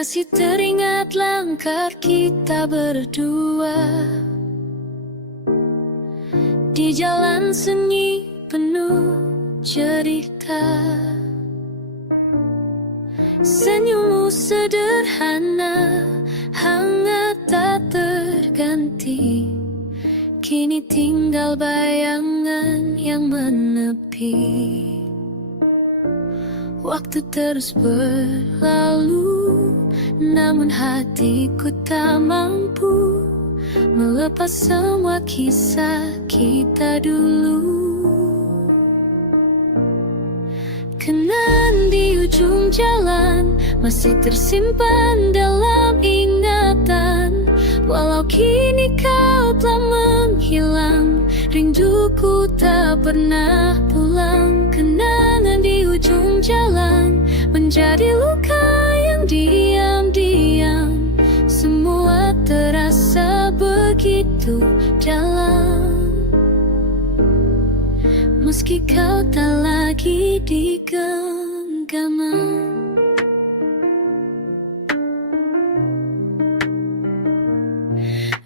Masih teringat langkah kita berdua di jalan sunyi penuh cerita. Senyummu sederhana, hangat tak terganti. Kini tinggal bayangan yang menepi. Waktu terus berlalu, namun hatiku tak mampu melepas semua kisah kita dulu. Kenangan di ujung jalan masih tersimpan dalam ingatan. Walau kini kau telah menghilang, rinduku tak pernah pulang. Kenangan di ujung jalan menjadi luka yang diam-diam. Semua terasa begitu dalam, meski kau tak lagi di genggaman.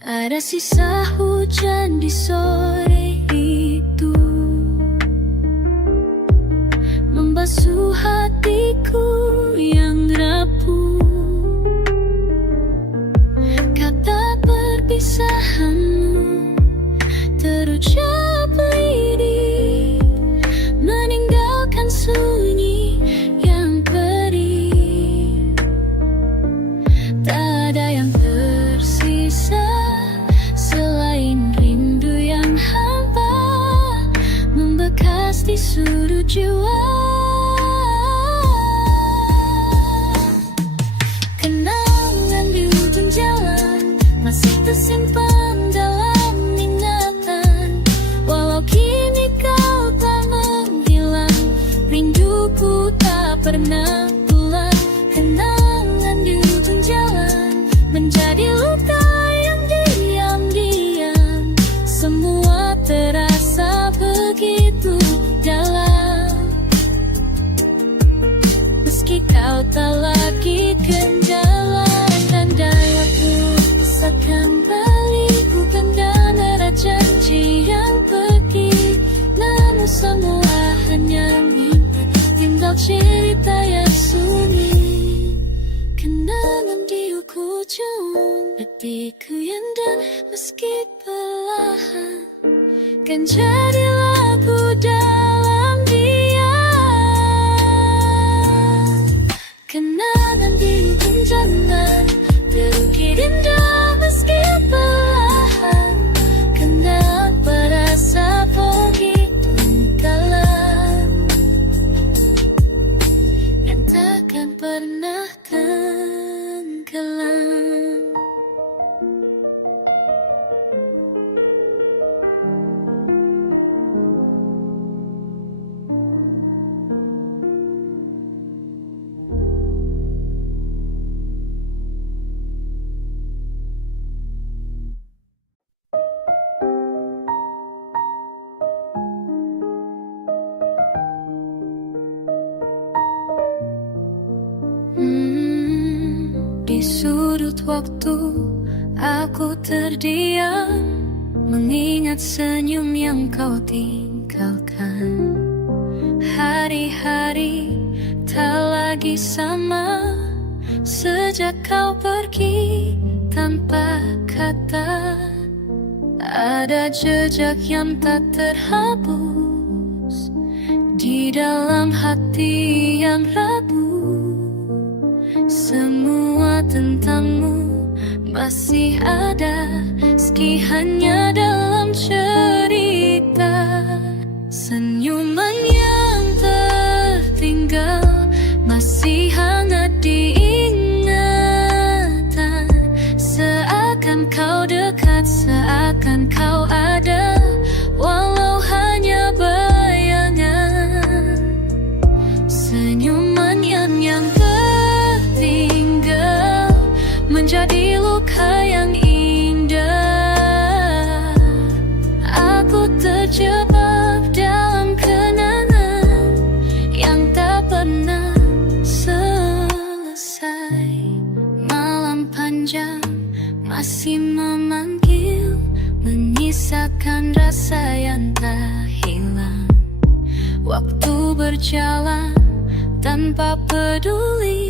Ada sisa hujan di sore itu, membasuh hatiku yang rapuh. Kata perpisahanmu terucap lirih, meninggalkan sunyi yang perih. Tak ada yang tersisa selain rindu yang hampa, membekas di sudut jiwa. Kenangan di ujung jalan masih tersimpan dalam ingatan. Walau kini kau tak menghilang, rinduku tak pernah pulang. Kenangan di ujung jalan menjadi luka yang diam-diam. Semua terasa begitu dalam, meski kau tak lagi kendala. Tanda waktu pusatkan balik, bukan dan ada janji yang pergi. Namun semua hanya mimpi, tinggal cerita yang sunyi. Kenangan di ujung hatiku yang dan meski perlahan kan jadi lagu dalam diam. Kenangan di ujung jalan terukir indah meski perlahan. Kenapa rasa begitu dalam dan takkan pernah tenggelam. Di sudut waktu aku terdiam, mengingat senyum yang kau tinggalkan. Hari-hari tak lagi sama sejak kau pergi tanpa kata. Ada jejak yang tak terhapus di dalam hati yang rapuh. Semua tentangmu masih ada, meski hanya dalam cerita. Senyuman yang tertinggal masih hangat di ingatan. Seakan kau dekat, seakan kau ada, walau hanya bayangan. Senyuman yang tertinggal menjadi luka yang indah. berjalan tanpa peduli,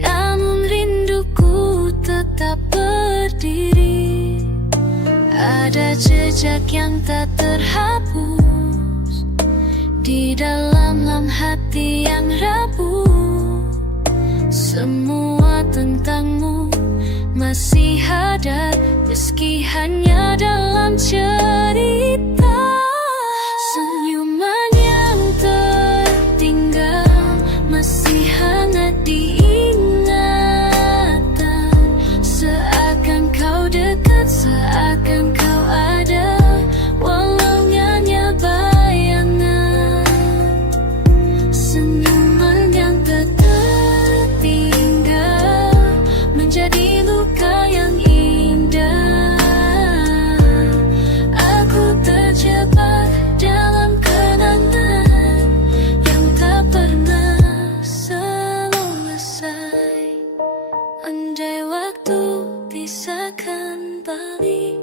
namun rinduku tetap berdiri. Ada jejak yang tak terhapus di dalam hati yang rapuh. Semua tentangmu masih ada, meski hanya dalam cerita. Senyuman yang tertinggal masih hangat diingatan, seakan kau dekat, seakan kau ada, walau hanya bayangan. Senyuman yang tertinggal menjadi luka yang indah. Aku terjebak dalam kenangan yang tak pernah selesai. Andai waktu bisa kembali,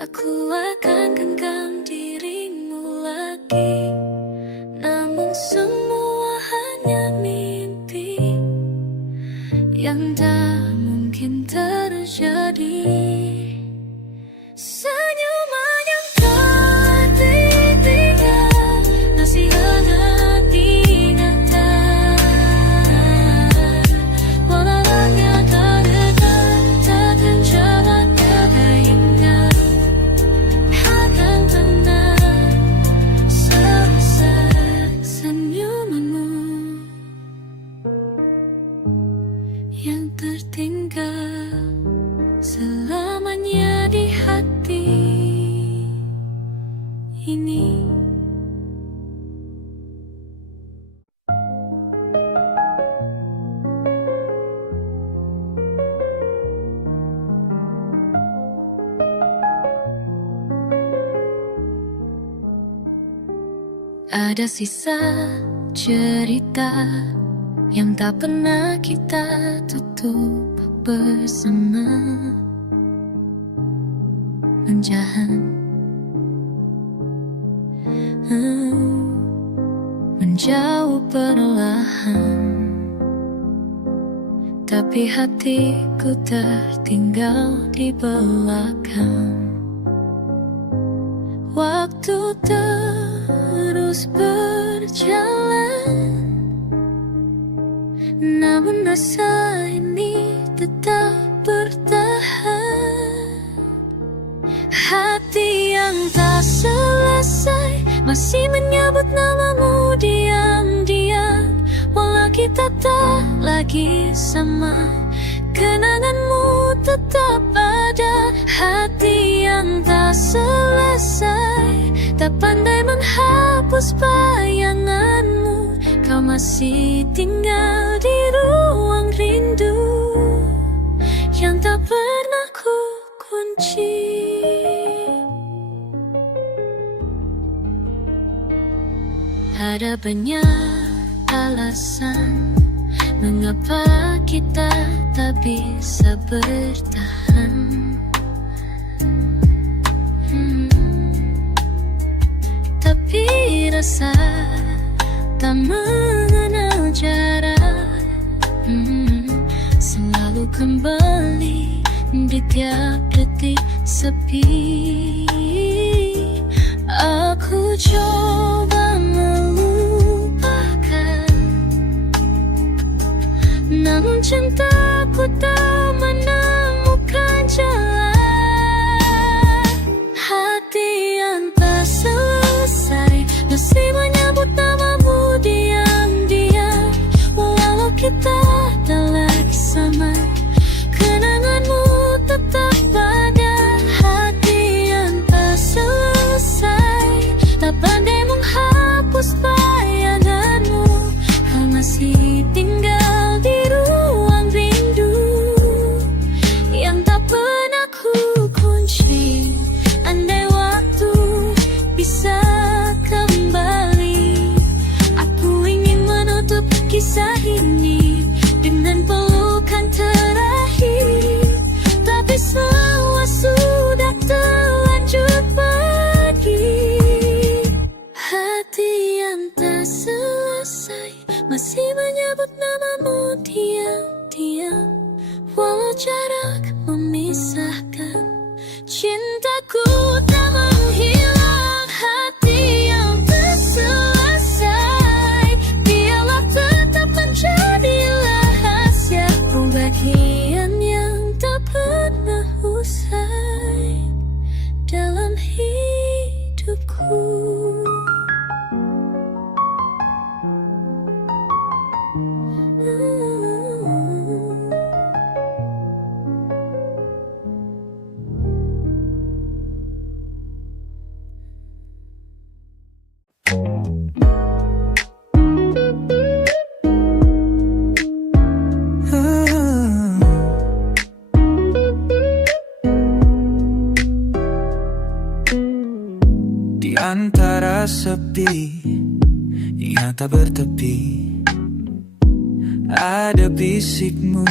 aku akan genggam dirimu lagi. Namun semua hanya mimpi yang tak mungkin terjadi. Senyuman yang tertinggal masih hangat diingatan, walau hanya tak dekat, takkan jalan kebaikan akan pernah selesai. Senyumanmu yang tertinggal selamanya di hati ini. Ada sisa cerita yang tak pernah kita tutup bersama, menjahan, menjauh perlahan. Tapi hatiku tertinggal di belakang. Waktu terus berjalan, namun rasa ini tetap bertahan. Hati yang tak selesai masih menyebut namamu diam-diam, walau kita tak lagi sama, kenanganmu tetap ada. Hati yang tak selesai tak pandai menghapus bayanganmu, kau masih tinggal di ruang rindu yang tak pernah ku kunci. Ada banyak alasan mengapa kita tak bisa bertahan. Tapi rasa tak mengenal jarak, selalu kembali di tiap detik sepi. Aku coba melupakan, namun cintaku tak menemukan jalan. Hati yang tak selesai masih menyebut namamu diam-diam, walau kita tak lagi sama, kenanganmu tetap ada. Hati yang tak selesai tak pandai menghapus bayanganmu, kau masih tinggal di ruang jarak memisahkan. Cintaku tak menghilang, hati yang tak selesai. Biarlah tetap menjadi rahasia, pembagian yang tak pernah usai dalam hidupku. Di antara sepi yang tak bertepi, ada bisikmu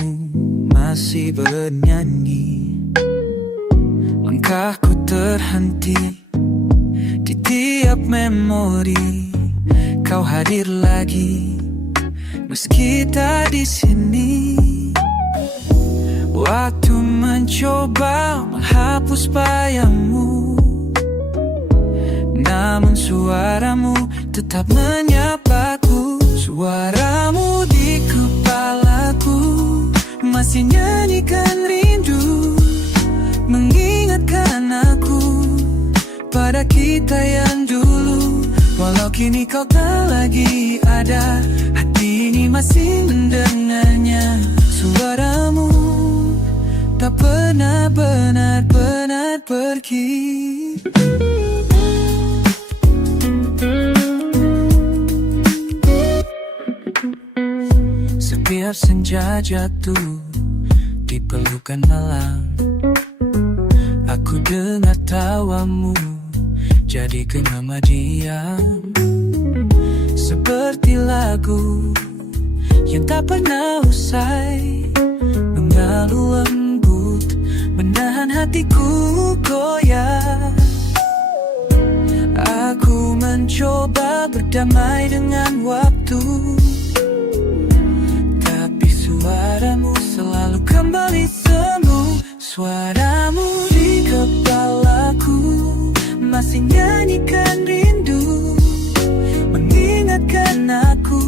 masih bernyanyi. Langkahku terhenti di tiap memori, kau hadir lagi meski tak di sini. Waktu mencoba menghapus bayangmu, namun suaramu tetap menyapaku. Suaramu di kepalaku masih nyanyikan rindu, mengingatkan aku pada kita yang dulu. Walau kini kau tak lagi ada, hati ini masih mendengarnya. Suaramu tak pernah benar-benar pergi. Setiap senja jatuh di pelukan malam, aku dengar tawamu jadi gengama diam. Seperti lagu yang tak pernah usai, mengalu lembut menahan hatiku goyah. Aku mencoba berdamai dengan waktu, suaramu selalu kembali semu. Suaramu di kepalaku masih nyanyikan rindu, mengingatkan aku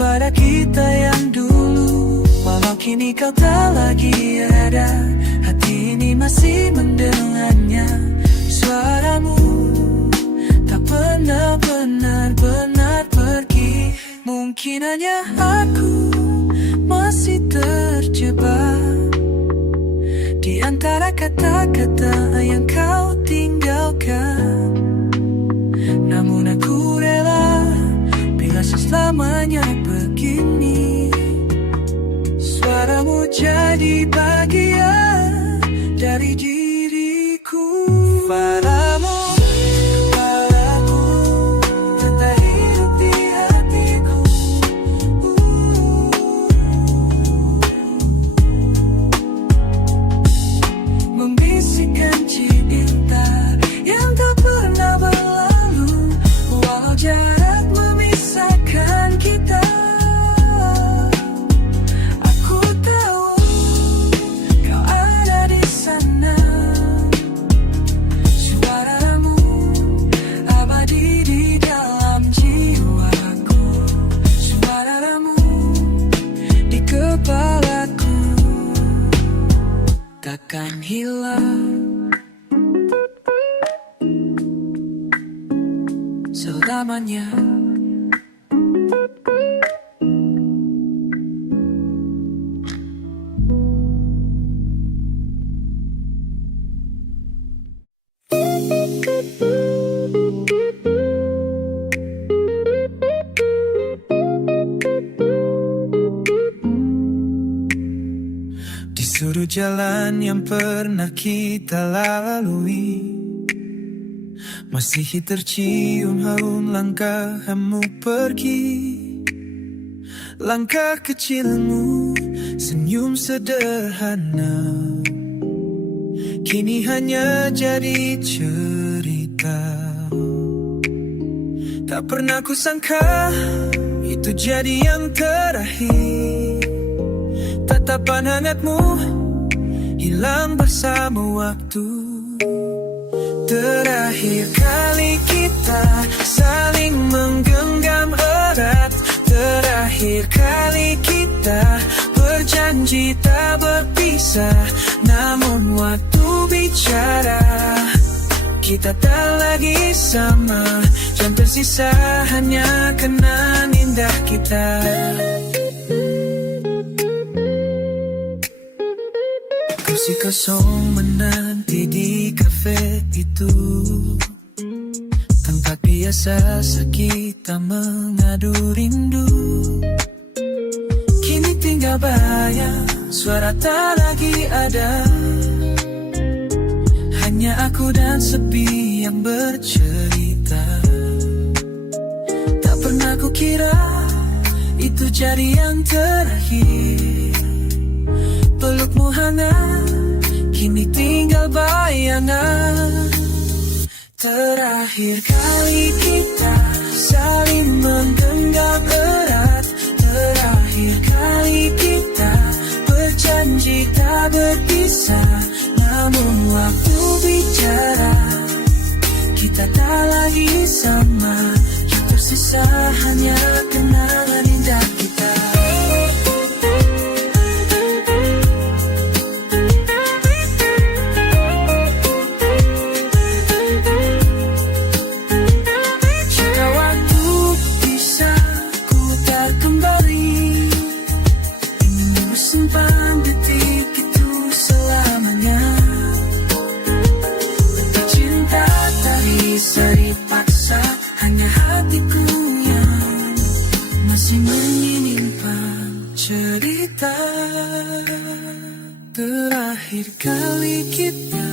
pada kita yang dulu. Walau kini kau tak lagi ada, hati ini masih mendengarnya. Suaramu tak pernah benar-benar pergi. Mungkin hanya aku masih terjebak di antara kata-kata yang kau tinggalkan. Namun aku rela bila selamanya begini. Suaramu jadi bagian dari diriku. Padamu takkan hilang selamanya. Sudut jalan yang pernah kita lalui, masih tercium harum langkahmu pergi. Langkah kecilmu, senyum sederhana, kini hanya jadi cerita. Tak pernah kusangka itu jadi yang terakhir. Tak Tatapan hangatmu hilang bersama waktu. Terakhir kali kita saling menggenggam erat. Terakhir kali kita berjanji tak berpisah. Namun waktu bicara, kita tak lagi sama. Yang tersisa hanya kenang indah kita. Kursi kosong menanti di kafe itu, tempat biasa kita mengadu rindu. Kini tinggal bayang, suara tak lagi ada. Hanya aku dan sepi yang bercerita. Tak pernah kukira itu jadi yang terakhir. Pelukmu hangat, kini tinggal bayangan. Terakhir kali kita saling menggenggam erat. Terakhir kali kita berjanji tak berpisah. Namun waktu bicara, kita tak lagi sama. Yang tersisa hanya kenangan indah kita. Jika waktu bisa putar kembali, ingin bersimpan detik itu selamanya. Cinta tak bisa dipaksa, hanya hatiku yang masih menyimpan cerita. Terakhir kali kita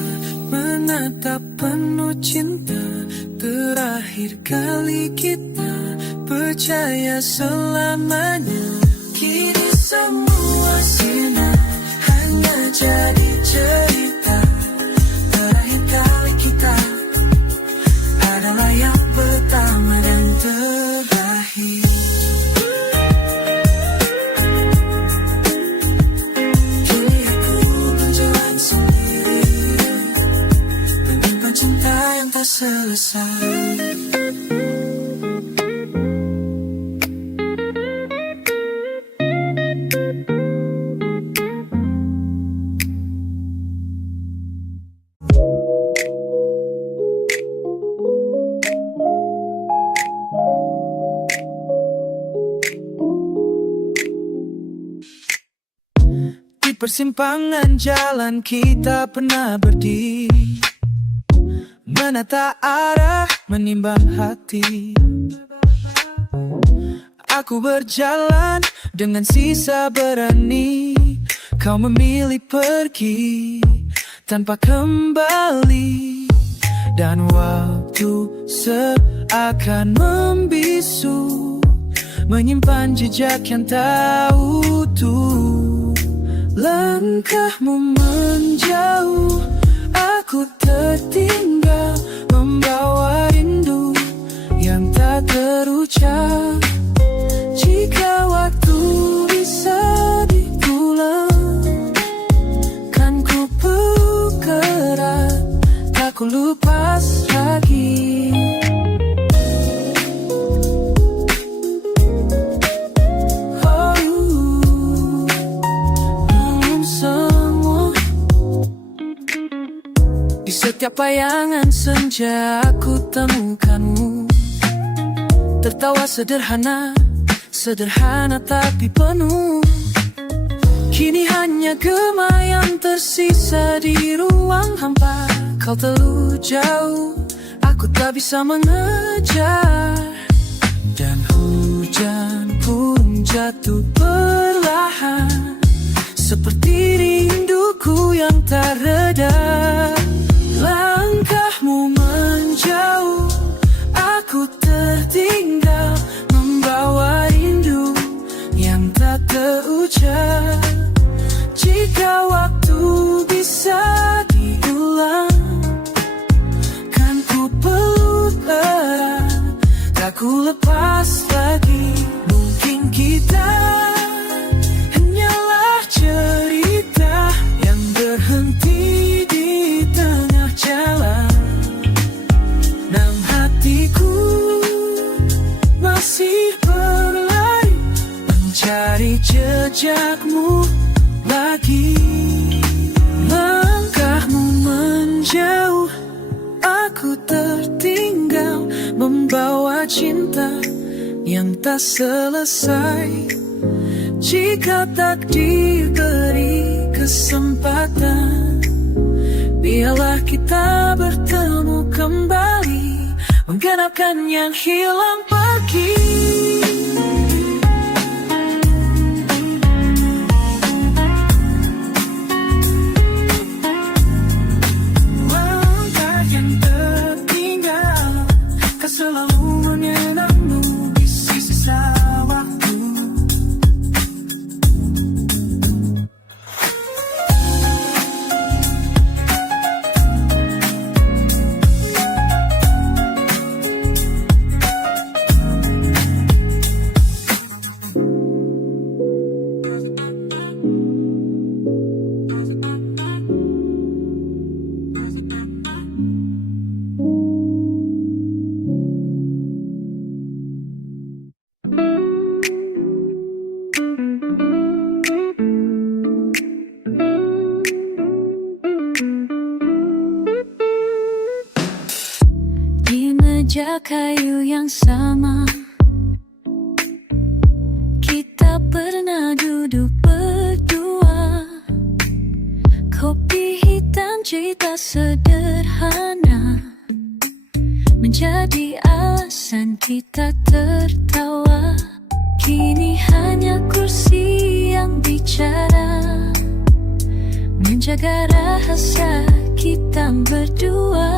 menatap penuh cinta. Terakhir kali kita percaya selamanya. Kini semua sinar hanya jadi cerita. Terakhir kali kita adalah yang pertama dan terakhir. Kini aku berjalan sendiri, menyimpan cinta yang tak selesai. Di persimpangan jalan kita pernah berdiri, menata arah, menimbang hati. Aku berjalan dengan sisa berani. Kau memilih pergi tanpa kembali. Dan waktu seakan membisu, menyimpan jejak yang tak utuh. Langkahmu menjauh, aku tertinggal, membawa rindu yang tak terucap. Jika waktu bisa diulang, kan ku peluk erat, tak ku lupas lagi. Setiap bayangan senja aku temukanmu. Tertawa sederhana, sederhana tapi penuh. Kini hanya gema yang tersisa di ruang hampa. Kau terlalu jauh, aku tak bisa mengejar. Dan hujan pun jatuh perlahan, seperti rinduku yang tak reda. Langkahmu menjauh, aku tertinggal, membawa rindu yang tak terucap. Jika waktu bisa diulang, kan ku peluk erat, tak ku lepas lagi. Mungkin kita hanyalah mengajakmu lagi. Langkahmu menjauh, aku tertinggal, membawa cinta yang tak selesai. Jika tak diberi kesempatan, biarlah kita bertemu kembali, menggenapkan yang hilang pergi. Langkah yang tertinggal, kau selalu mengenangmu di sisa waktu. Di meja kayu yang sama, kita pernah duduk berdua. Kopi hitam cerita sederhana menjadi alasan kita tertawa. Kini hanya kursi yang bicara, menjaga rahasia kita berdua.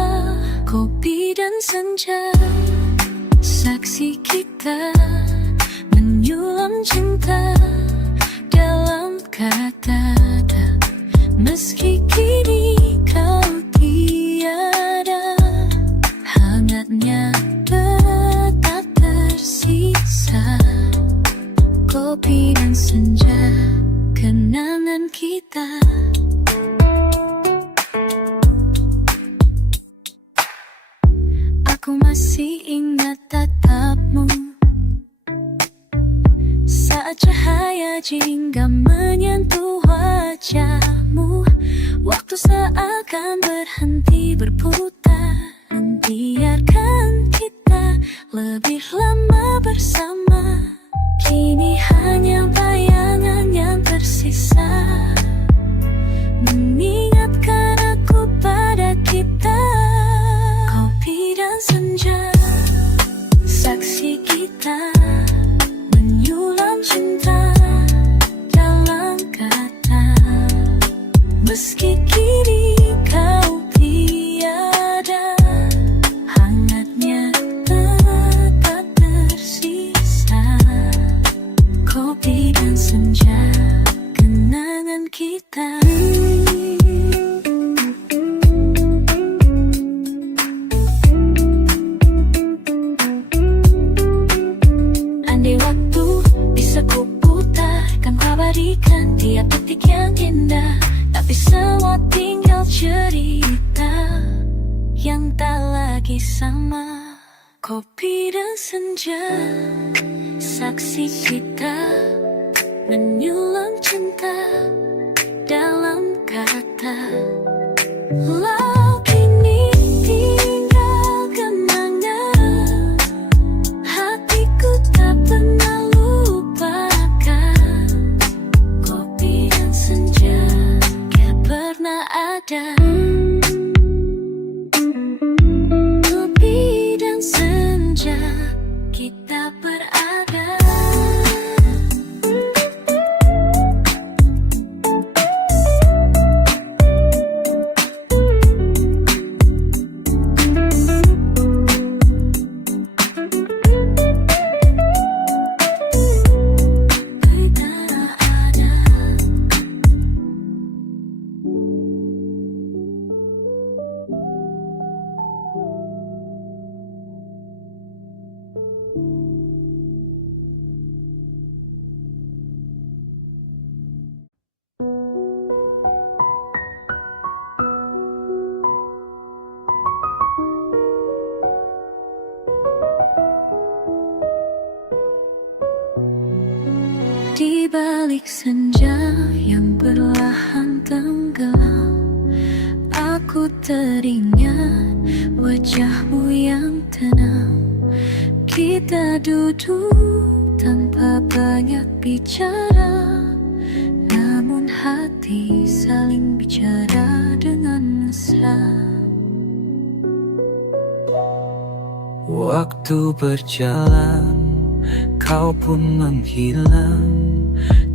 Kopi dan senja, saksi kita menyulam cinta dalam kata. Meski kini kau tiada, hangatnya tetap tersisa. Kopi dan senja, kenangan kita. Aku masih ingat tatapmu saat cahaya jingga menyentuh wajahmu. Waktu seakan berhenti berputar, membiarkan kita lebih lama bersama. Kini hanya bayangan yang tersisa, mengingatkan aku pada kita. Kopi dan senja, saksi kita menyulam cinta dalam kata. Meski kini kau tiada, hangatnya tetap tersisa. Kopi dan senja, kenangan kita. Andai waktu bisa kuputar, kan abadikan tiap detik yang indah. Tapi semua tinggal cerita yang tak lagi sama. Kopi dan senja, saksi kita menyulam cinta dalam kata. Walau kini tinggal kenangan, hatiku tak pernah lupakan. Kopi dan senja, gak pernah ada. Kopi dan senja, kita berada. Di balik senja yang perlahan tenggelam, aku teringat wajahmu yang tenang. Kita duduk tanpa banyak bicara, namun hati saling bicara dengan mesra. Waktu berjalan, kau pun menghilang,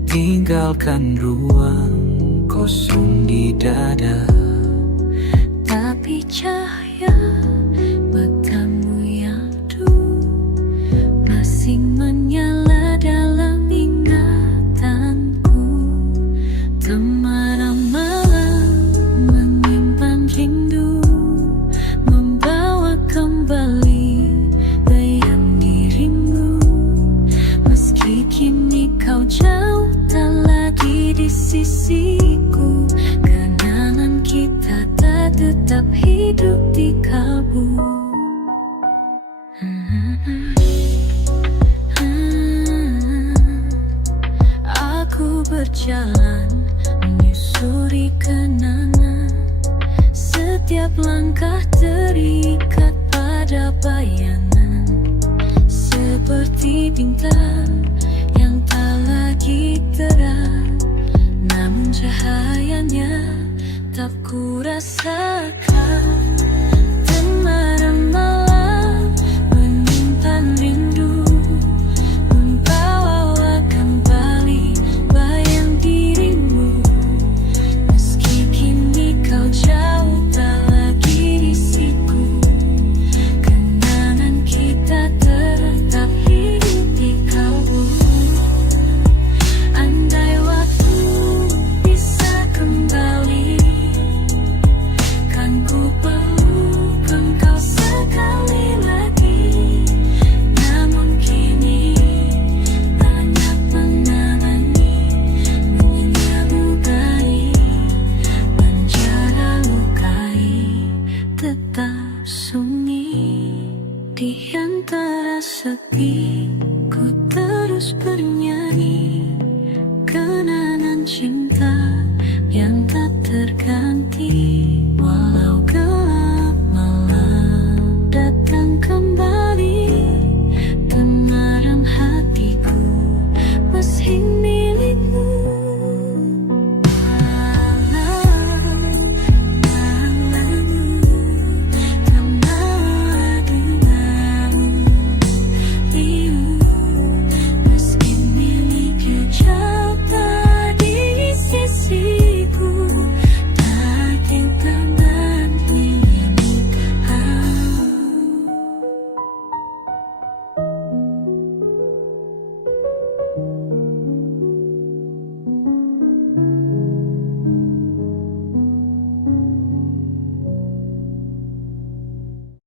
tinggalkan ruang kosong di dada. Tapi cahaya matamu yang dulu masih menyala dalam ingatanku. Temaram malam menyimpan rindu, membawa kembali bayang dirimu. Meski kini kau jauh tak lagi di sisiku, kenangan kita tak tetap hidup di kalbu. Aku berjalan menyusuri kenangan, setiap langkah terikat pada bayangan. Seperti bintang yang tak lagi terang, namun cahayanya tak ku rasakan. Temaram malam menyimpan rindu, membawa kembali bayang dirimu. Meski kini kau jauh tak lagi di situ, kenangan kita tetap hidup di kalbu. Andai waktu bisa kembali, kan ku peluk engkau sekali lagi. Namun kini banyak menangani, menyengat lukai, menjara lukai, tetap sunyi. Di antara sepi, ku terus bernyanyi.